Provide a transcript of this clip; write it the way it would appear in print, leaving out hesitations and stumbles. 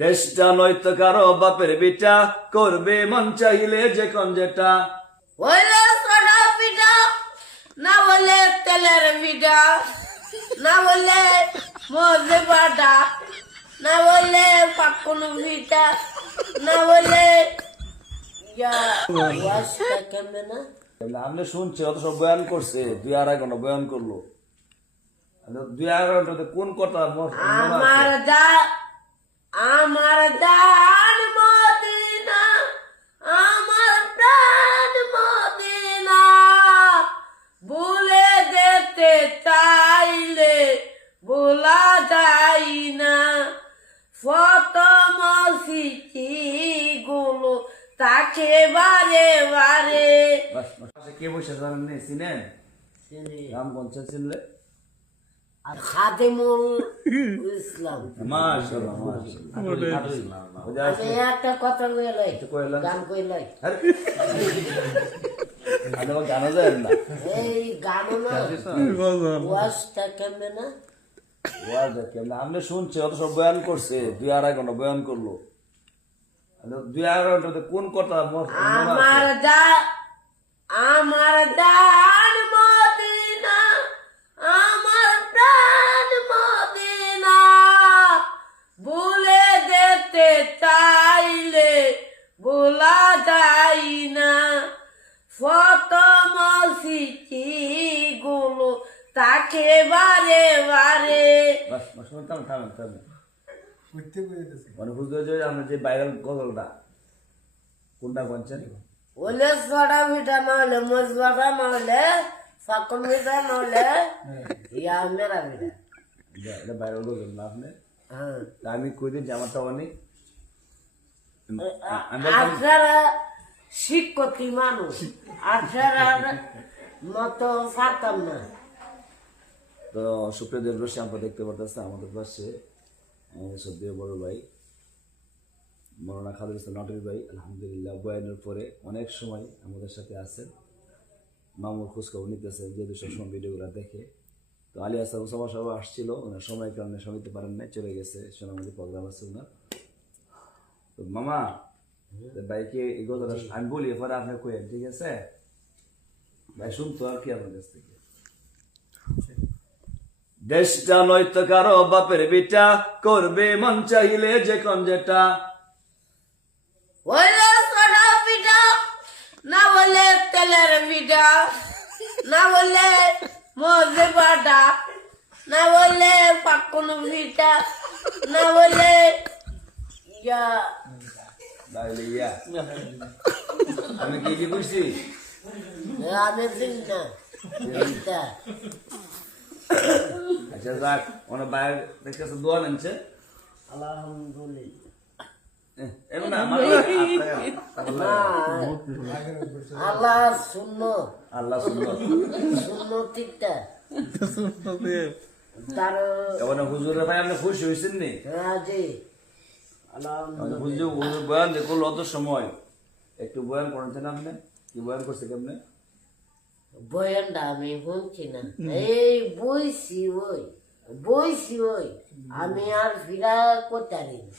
দেশটা নয়তো কারো বাপের বিটা, করবে মন চাইলে যে কোন যেটা। হইলে সোডা পিঠা, না বলে তেলের পিঠা, না বলে মজে বাটা, না বলে পাকুন পিঠা, না বলে ওয়াশটা কেমনে না। আপনি শুনছে অত সব বয়ান করছে, 2.5 ঘন্টা বয়ান করলো। 2.5 ঘন্টাতে কোন কথা আমার দান মদিনা, আমার প্রাণ মদিনা, ভুলে যেতে চাইলে ভোলা যায় না। প্রথম স্মৃতি গুলো তাকে বারে বারে। কে বসে জানেন চিনেন? রাম পঞ্চা চিনলে আর খাদেমুল ইসলাম। মাশাআল্লাহ মাশাআল্লাহ। আমি একটা কথা কইলাই, গান কইলাই। গানা যায় না, এই গান না ওয়াজটা কেমনে না। আপনি শুনছে অত সব বয়ান করছে, 2.5 ঘন্টা বয়ান করলো। 2.5 ঘন্টাতে কোন কথা আমার দান মদিনা, আমার প্রাণ মদিনা, ভুলে যেতে চাইলে ভোলা যায় না। প্রথম স্মৃতি গুলো তাকে বারে বারে। মানে বুঝতে যে আমরা যে ভাইরাল গজলটা কোনটা বলছেন? ওলে সোডা মিঠা না হলে মজবাটা না হলে ফাকুন মিঠা না হলে ইয়া মেরা মিঠা। এটা ভাইরাল গজল না আপনি? হ্যাঁ, আমি কই দিন জামাটা অনেক আপনারা শিক্ষিত মানুষ, আপনারা মতো পারতাম না। তো সুপ্রিয় দেবরসী আমরা দেখতে পারতেছে আমাদের পাশে সদ্য বড় ভাই মৌলানা খালিদ ইসলাম নাটোরি ভাই। আলহামদুলিল্লাহ বয়ানের পরে অনেক সময় আমাদের সাথে আছেন, মামুর খোঁজখবর নিতেছেন, যেহেতু সবসময় ভিডিওগুলো দেখে। তো আলী আসাদ ওসামা সব আসছিল, ওনার সময় কারণে সমিতে পারেন নাই, চলে গেছে, সোনামুদি প্রোগ্রাম আছে ওনার। তো মামা ভাইকে এই কথাটা আমি বলি, এরপরে আপনি কইেন, ঠিক আছে ভাই? শুনতো আর কি আপনার কাছ থেকে। দেশটা নয়তো কারো বাপের বিটা, করবে মন চাইলে যে কোন যেটা। হইলে সোডা পিঠা, না বলে তেলের পিঠা, না বলে মজে বাটা, না বলে পাকুন পিঠা, না বলে আমি কি কি বুঝছি? আমি চিনি না। আচ্ছা যাক, ওনার বাইরের কাছে দোয়া নিচ্ছে। আলহামদুলিল্লাহ। আল্লাহ শূন্য, আল্লাহ সুন্দর শূন্য ঠিকটা তার হুজুরের ভাই আপনি খুশি হয়েছেন নি? জি আলহামদুলিল্লাহ। হুজুর বয়ান যে করলো অত সময়, একটু বয়ান করেছেন আপনি? কি বয়ান করছে কেমনে? বয়ানটা আমি শুনছি না, এই বইছি ওই আমি আর ফিরা করতে পারি না।